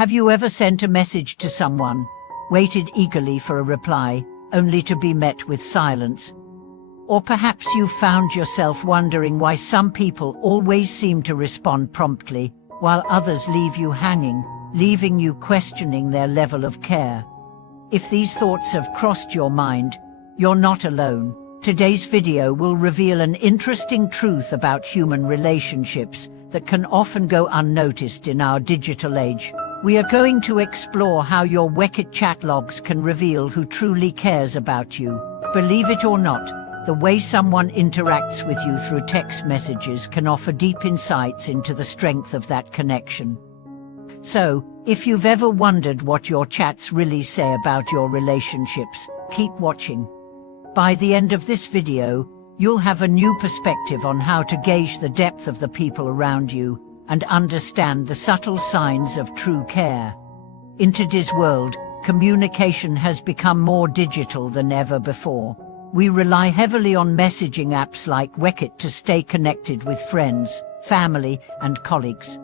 Have you ever sent a message to someone, waited eagerly for a reply, only to be met with silence? Or perhaps you've found yourself wondering why some people always seem to respond promptly, while others leave you hanging, leaving you questioning their level of care. If these thoughts have crossed your mind, you're not alone. Today's video will reveal an interesting truth about human relationships that can often go unnoticed in our digital age. We are going to explore how your WeChat chat logs can reveal who truly cares about you. Believe it or not, the way someone interacts with you through text messages can offer deep insights into the strength of that connection. So, if you've ever wondered what your chats really say about your relationships, keep watching. By the end of this video, you'll have a new perspective on how to gauge the depth of the people around you and understand the subtle signs of true care. In today's world, communication has become more digital than ever before. We rely heavily on messaging apps like WeChat to stay connected with friends, family, and colleagues.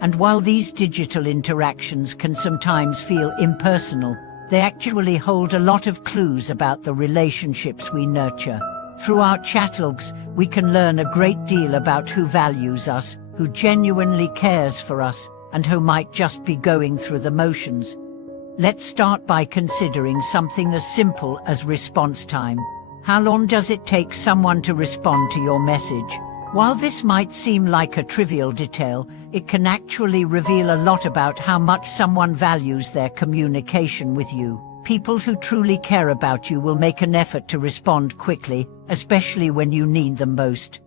And while these digital interactions can sometimes feel impersonal, they actually hold a lot of clues about the relationships we nurture. Through our chat logs, we can learn a great deal about who values us, who genuinely cares for us, and who might just be going through the motions. Let's start by considering something as simple as response time. How long does it take someone to respond to your message? While this might seem like a trivial detail, it can actually reveal a lot about how much someone values their communication with you. People who truly care about you will make an effort to respond quickly, especially when you need them most.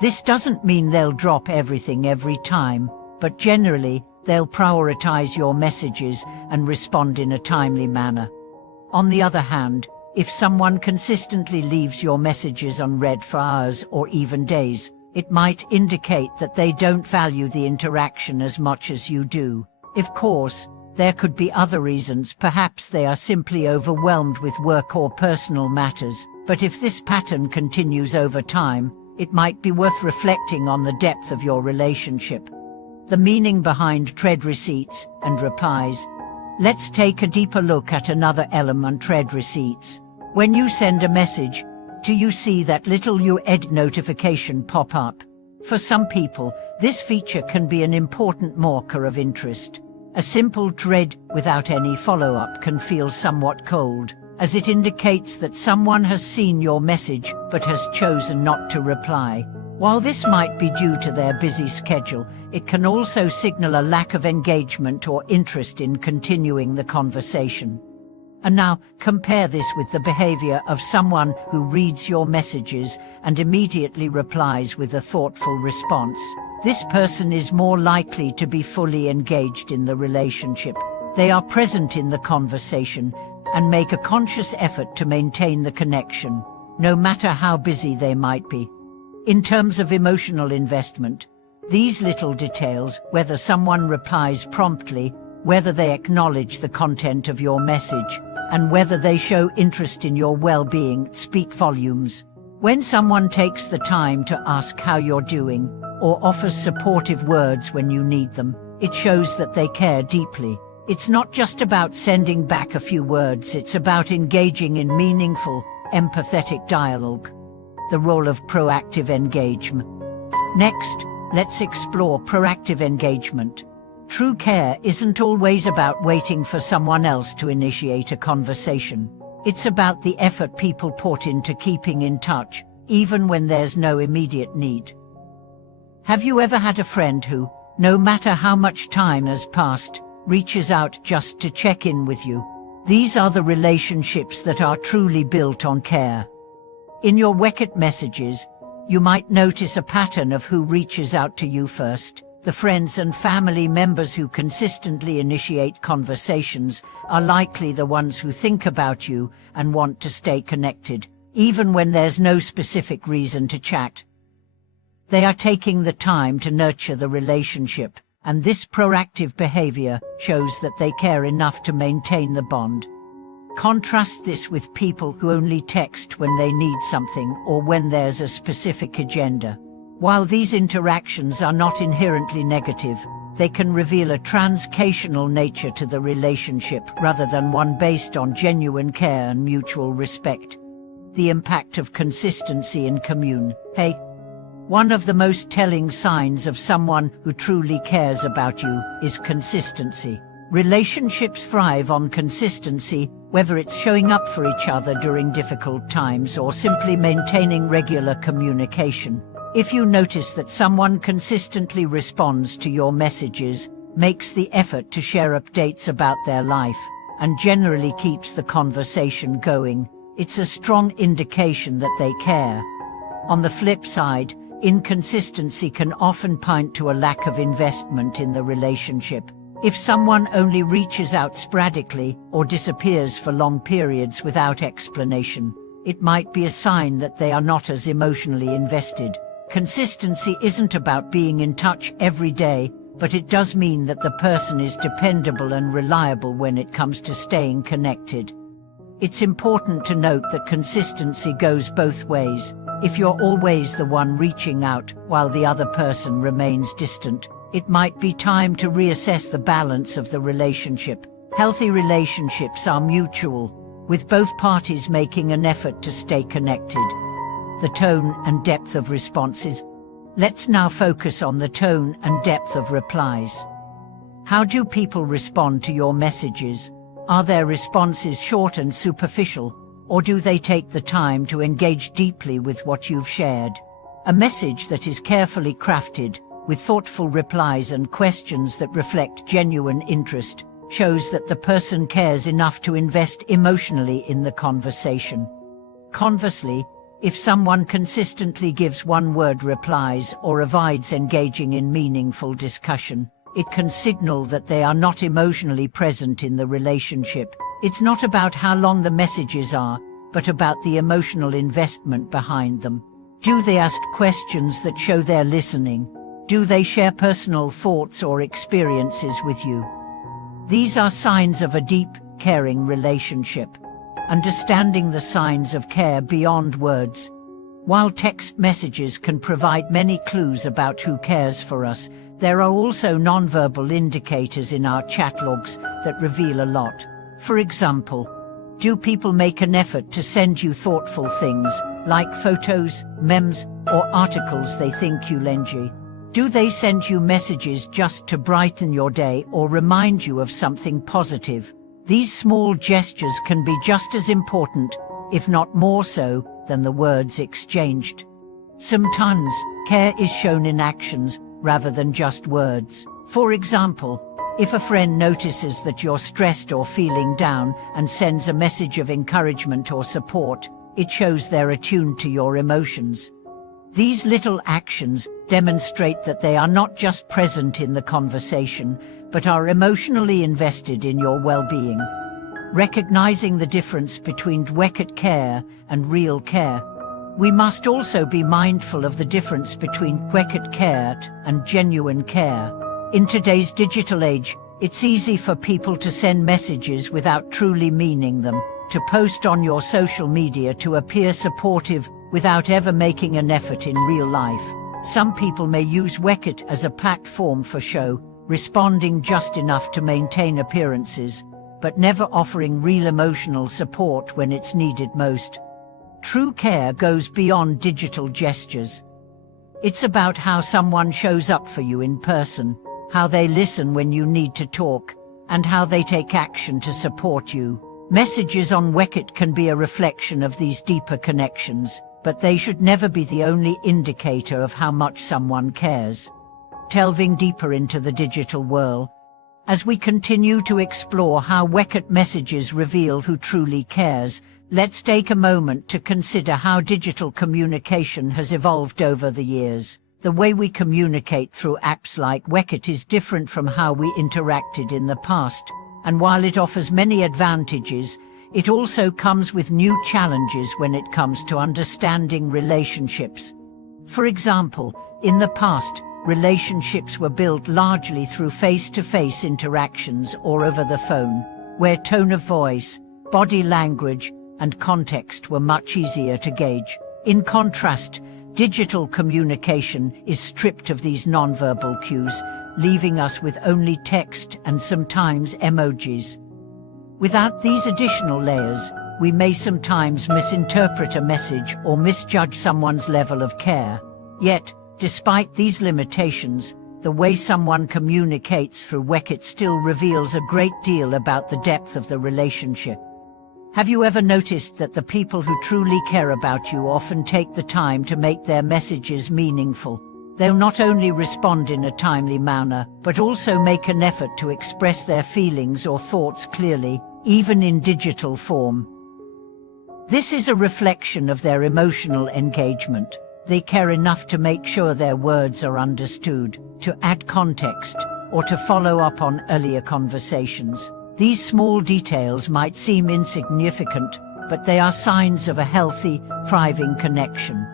This doesn't mean they'll drop everything every time, but generally, they'll prioritize your messages and respond in a timely manner. On the other hand, if someone consistently leaves your messages unread for hours or even days, it might indicate that they don't value the interaction as much as you do. Of course, there could be other reasons. Perhaps they are simply overwhelmed with work or personal matters. But if this pattern continues over time, it might be worth reflecting on the depth of your relationship. The meaning behind read receipts and replies. Let's take a deeper look at another element: read receipts. When you send a message, do you see that little "you read" notification pop up? For some people, this feature can be an important marker of interest. A simple read without any follow-up can feel somewhat cold, as it indicates that someone has seen your message but has chosen not to reply. While this might be due to their busy schedule, it can also signal a lack of engagement or interest in continuing the conversation. And now, compare this with the behavior of someone who reads your messages and immediately replies with a thoughtful response. This person is more likely to be fully engaged in the relationship. They are present in the conversation and make a conscious effort to maintain the connection, no matter how busy they might be. In terms of emotional investment, these little details, whether someone replies promptly, whether they acknowledge the content of your message, and whether they show interest in your well-being, speak volumes. When someone takes the time to ask how you're doing, or offers supportive words when you need them, it shows that they care deeply. It's not just about sending back a few words, it's about engaging in meaningful, empathetic dialogue. The role of proactive engagement. Next, let's explore proactive engagement. True care isn't always about waiting for someone else to initiate a conversation. It's about the effort people put into keeping in touch, even when there's no immediate need. Have you ever had a friend who, no matter how much time has passed, reaches out just to check in with you? These are the relationships that are truly built on care. In your WeChat messages, you might notice a pattern of who reaches out to you first. The friends and family members who consistently initiate conversations are likely the ones who think about you and want to stay connected, even when there's no specific reason to chat. They are taking the time to nurture the relationship, and this proactive behavior shows that they care enough to maintain the bond. Contrast this with people who only text when they need something or when there's a specific agenda. While these interactions are not inherently negative, They can reveal a transactional nature to the relationship rather than one based on genuine care and mutual respect. The impact of consistency in one of the most telling signs of someone who truly cares about you is consistency. Relationships thrive on consistency, whether it's showing up for each other during difficult times or simply maintaining regular communication. If you notice that someone consistently responds to your messages, makes the effort to share updates about their life, and generally keeps the conversation going, it's a strong indication that they care. On the flip side, inconsistency can often point to a lack of investment in the relationship. If someone only reaches out sporadically or disappears for long periods without explanation, it might be a sign that they are not as emotionally invested. Consistency isn't about being in touch every day, but it does mean that the person is dependable and reliable when it comes to staying connected. It's important to note that consistency goes both ways. If you're always the one reaching out while the other person remains distant, it might be time to reassess the balance of the relationship. Healthy relationships are mutual, with both parties making an effort to stay connected. The tone and depth of responses. Let's now focus on the tone and depth of replies. How do people respond to your messages? Are their responses short and superficial, or do they take the time to engage deeply with what you've shared? A message that is carefully crafted, with thoughtful replies and questions that reflect genuine interest, shows that the person cares enough to invest emotionally in the conversation. Conversely, if someone consistently gives one-word replies or avoids engaging in meaningful discussion, it can signal that they are not emotionally present in the relationship. It's not about how long the messages are, but about the emotional investment behind them. Do they ask questions that show they're listening? Do they share personal thoughts or experiences with you? These are signs of a deep, caring relationship. Understanding the signs of care beyond words. While text messages can provide many clues about who cares for us, there are also nonverbal indicators in our chat logs that reveal a lot. For example, do people make an effort to send you thoughtful things, like photos, memes, or articles they think you'll enjoy? Do they send you messages just to brighten your day or remind you of something positive? These small gestures can be just as important, if not more so, than the words exchanged. Sometimes, care is shown in actions rather than just words. For example, if a friend notices that you're stressed or feeling down and sends a message of encouragement or support, it shows they're attuned to your emotions. These little actions demonstrate that they are not just present in the conversation, but are emotionally invested in your well-being. Recognizing the difference between dwecket care and real care, we must also be mindful of the difference between dwecket care and genuine care. In today's digital age, it's easy for people to send messages without truly meaning them, to post on your social media to appear supportive without ever making an effort in real life. Some people may use dwecket as a platform for show, responding just enough to maintain appearances, but never offering real emotional support when it's needed most. True care goes beyond digital gestures. It's about how someone shows up for you in person, how they listen when you need to talk, and how they take action to support you. Messages on dwecket can be a reflection of these deeper connections, but they should never be the only indicator of how much someone cares. Delving deeper into the digital world, as we continue to explore how dwecket messages reveal who truly cares, let's take a moment to consider how digital communication has evolved over the years. The way we communicate through apps like dwecket is different from how we interacted in the past, and while it offers many advantages, it also comes with new challenges when it comes to understanding relationships. For example, in the past, relationships were built largely through face-to-face interactions or over the phone, where tone of voice, body language, and context were much easier to gauge. In contrast, digital communication is stripped of these nonverbal cues, leaving us with only text and sometimes emojis. Without these additional layers, we may sometimes misinterpret a message or misjudge someone's level of care. Yet, despite these limitations, the way someone communicates through WeChat still reveals a great deal about the depth of the relationship. Have you ever noticed that the people who truly care about you often take the time to make their messages meaningful? They'll not only respond in a timely manner, but also make an effort to express their feelings or thoughts clearly, even in digital form. This is a reflection of their emotional engagement. They care enough to make sure their words are understood, to add context, or to follow up on earlier conversations. These small details might seem insignificant, but they are signs of a healthy, thriving connection.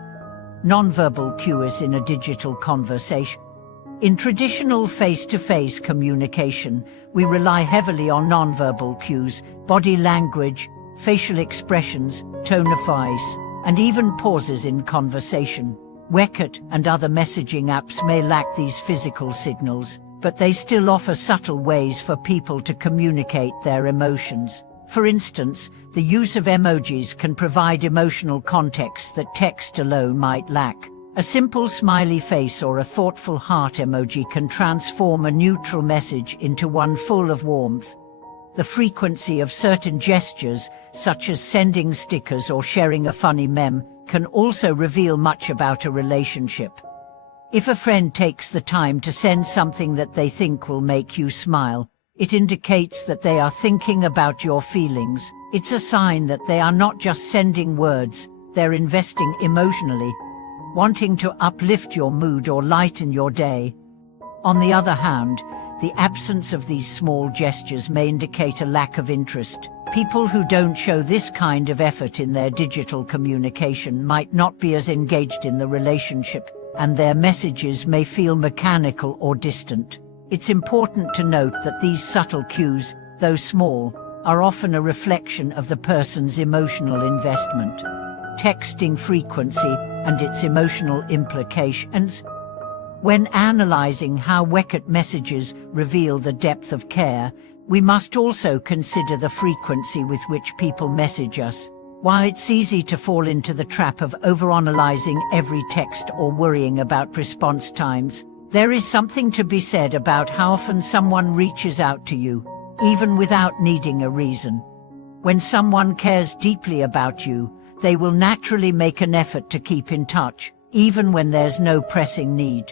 Nonverbal cues in a digital conversation. In traditional face-to-face communication, we rely heavily on nonverbal cues, body language, facial expressions, tone of voice, and even pauses in conversation. WeChat and other messaging apps may lack these physical signals, but they still offer subtle ways for people to communicate their emotions. For instance, the use of emojis can provide emotional context that text alone might lack. A simple smiley face or a thoughtful heart emoji can transform a neutral message into one full of warmth. The frequency of certain gestures, such as sending stickers or sharing a funny meme, can also reveal much about a relationship. If a friend takes the time to send something that they think will make you smile, it indicates that they are thinking about your feelings. It's a sign that they are not just sending words, they're investing emotionally, wanting to uplift your mood or lighten your day. On the other hand, the absence of these small gestures may indicate a lack of interest. People who don't show this kind of effort in their digital communication might not be as engaged in the relationship, and their messages may feel mechanical or distant. It's important to note that these subtle cues, though small, are often a reflection of the person's emotional investment. Texting frequency and its emotional implications. When analyzing how WeChat messages reveal the depth of care, we must also consider the frequency with which people message us. While it's easy to fall into the trap of overanalyzing every text or worrying about response times, there is something to be said about how often someone reaches out to you, even without needing a reason. When someone cares deeply about you, they will naturally make an effort to keep in touch, even when there's no pressing need.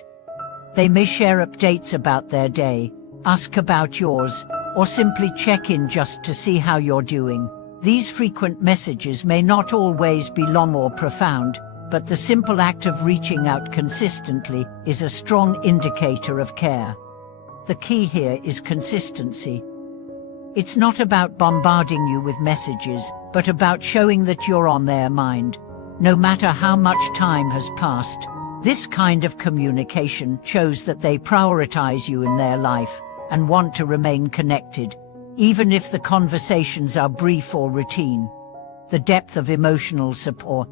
They may share updates about their day, ask about yours, or simply check in just to see how you're doing. These frequent messages may not always be long or profound, but the simple act of reaching out consistently is a strong indicator of care. The key here is consistency. It's not about bombarding you with messages, but about showing that you're on their mind. No matter how much time has passed, this kind of communication shows that they prioritize you in their life and want to remain connected, even if the conversations are brief or routine. The depth of emotional support.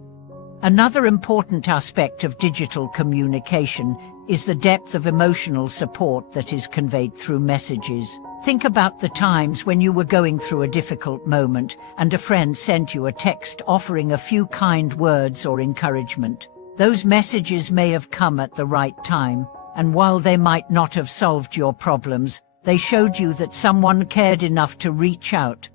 Another important aspect of digital communication is the depth of emotional support that is conveyed through messages. Think about the times when you were going through a difficult moment and a friend sent you a text offering a few kind words or encouragement. Those messages may have come at the right time, and while they might not have solved your problems, they showed you that someone cared enough to reach out.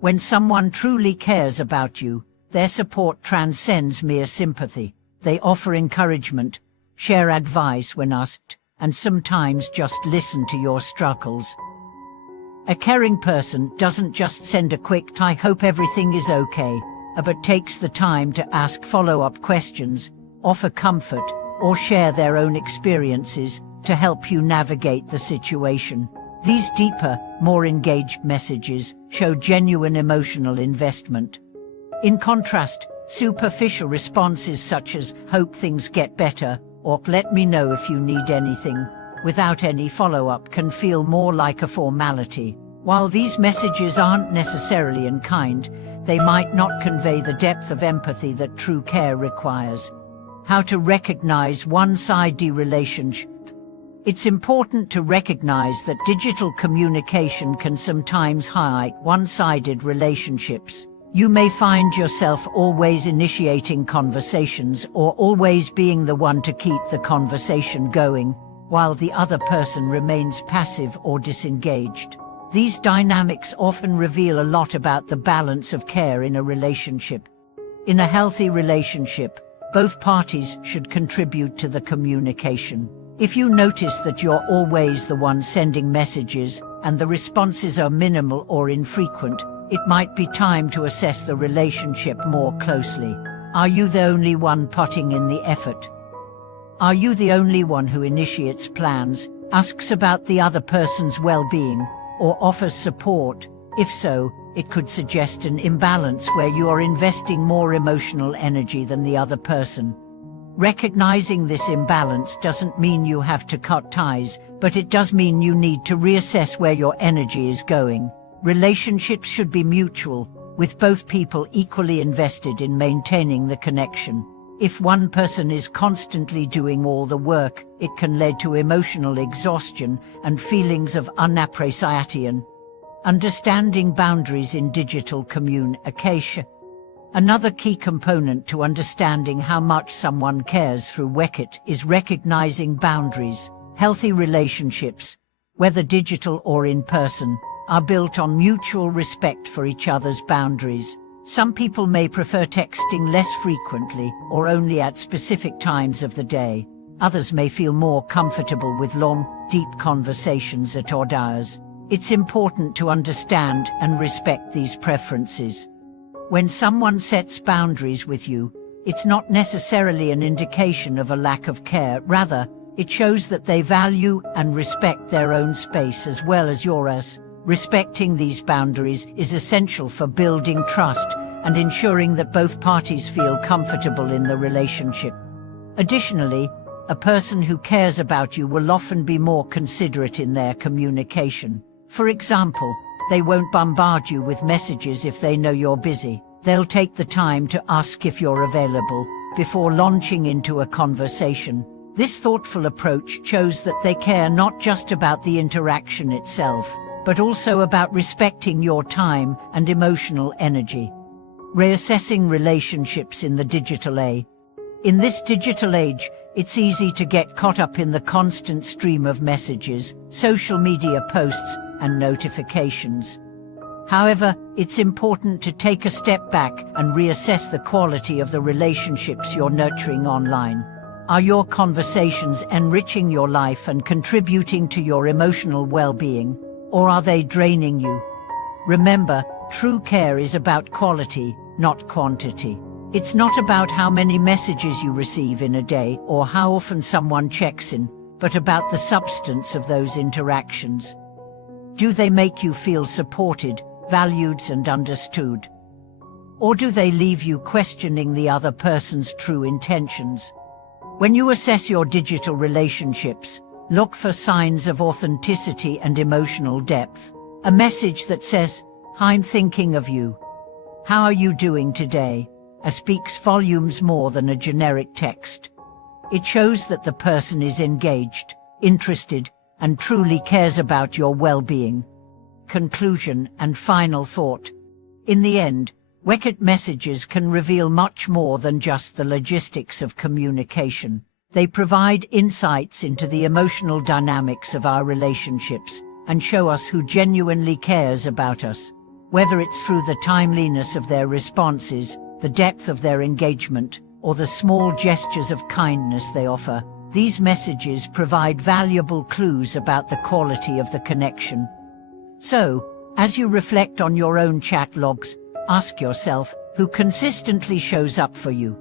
When someone truly cares about you, their support transcends mere sympathy. They offer encouragement, share advice when asked, and sometimes just listen to your struggles. A caring person doesn't just send a quick "I hope everything is okay," but takes the time to ask follow-up questions, offer comfort, or share their own experiences to help you navigate the situation. These deeper, more engaged messages show genuine emotional investment. In contrast, superficial responses such as "hope things get better" or "let me know if you need anything," without any follow-up can feel more like a formality. While these messages aren't necessarily unkind, they might not convey the depth of empathy that true care requires. How to recognize one-sided relationship. It's important to recognize that digital communication can sometimes highlight one-sided relationships. You may find yourself always initiating conversations or always being the one to keep the conversation going, while the other person remains passive or disengaged. These dynamics often reveal a lot about the balance of care in a relationship. In a healthy relationship, both parties should contribute to the communication. If you notice that you're always the one sending messages and the responses are minimal or infrequent, it might be time to assess the relationship more closely. Are you the only one putting in the effort? Are you the only one who initiates plans, asks about the other person's well-being, or offers support? If so, it could suggest an imbalance where you are investing more emotional energy than the other person. Recognizing this imbalance doesn't mean you have to cut ties, but it does mean you need to reassess where your energy is going. Relationships should be mutual, with both people equally invested in maintaining the connection. If one person is constantly doing all the work, it can lead to emotional exhaustion and feelings of unappreciation. Understanding boundaries in digital communication. Another key component to understanding how much someone cares through WeChat is recognizing boundaries. Healthy relationships, whether digital or in person, are built on mutual respect for each other's boundaries. Some people may prefer texting less frequently or only at specific times of the day. Others may feel more comfortable with long, deep conversations at odd hours. It's important to understand and respect these preferences. When someone sets boundaries with you, it's not necessarily an indication of a lack of care. Rather, it shows that they value and respect their own space as well as yours. Respecting these boundaries is essential for building trust and ensuring that both parties feel comfortable in the relationship. Additionally, a person who cares about you will often be more considerate in their communication. For example, they won't bombard you with messages if they know you're busy. They'll take the time to ask if you're available before launching into a conversation. This thoughtful approach shows that they care not just about the interaction itself, but also about respecting your time and emotional energy. Reassessing relationships in the digital age. In this digital age, it's easy to get caught up in the constant stream of messages, social media posts, and notifications. However, it's important to take a step back and reassess the quality of the relationships you're nurturing online. Are your conversations enriching your life and contributing to your emotional well-being, or are they draining you? Remember, true care is about quality, not quantity. It's not about how many messages you receive in a day or how often someone checks in, but about the substance of those interactions. Do they make you feel supported, valued, and understood? Or do they leave you questioning the other person's true intentions? When you assess your digital relationships, look for signs of authenticity and emotional depth. A message that says, "I'm thinking of you. How are you doing today?" speaks volumes more than a generic text. It shows that the person is engaged, interested, and truly cares about your well-being. Conclusion and final thought. In the end, WeChat messages can reveal much more than just the logistics of communication. They provide insights into the emotional dynamics of our relationships and show us who genuinely cares about us. Whether it's through the timeliness of their responses, the depth of their engagement, or the small gestures of kindness they offer, these messages provide valuable clues about the quality of the connection. So, as you reflect on your own chat logs, ask yourself, who consistently shows up for you?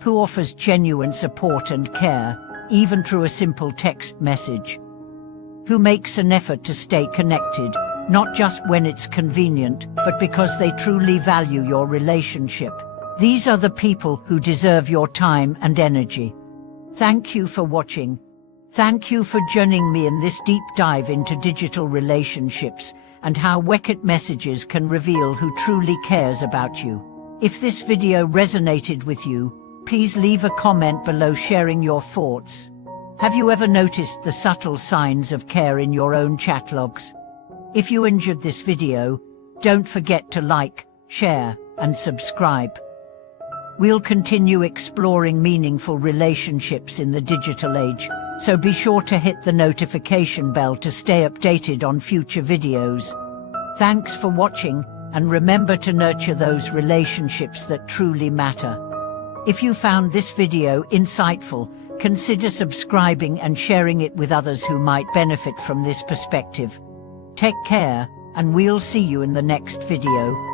Who offers genuine support and care, even through a simple text message? Who makes an effort to stay connected, not just when it's convenient, but because they truly value your relationship? These are the people who deserve your time and energy. Thank you for watching. Thank you for joining me in this deep dive into digital relationships and how WeChat messages can reveal who truly cares about you. If this video resonated with you, please leave a comment below sharing your thoughts. Have you ever noticed the subtle signs of care in your own chat logs? If you enjoyed this video, don't forget to like, share, and subscribe. We'll continue exploring meaningful relationships in the digital age, so be sure to hit the notification bell to stay updated on future videos. Thanks for watching, and remember to nurture those relationships that truly matter. If you found this video insightful, consider subscribing and sharing it with others who might benefit from this perspective. Take care, and we'll see you in the next video.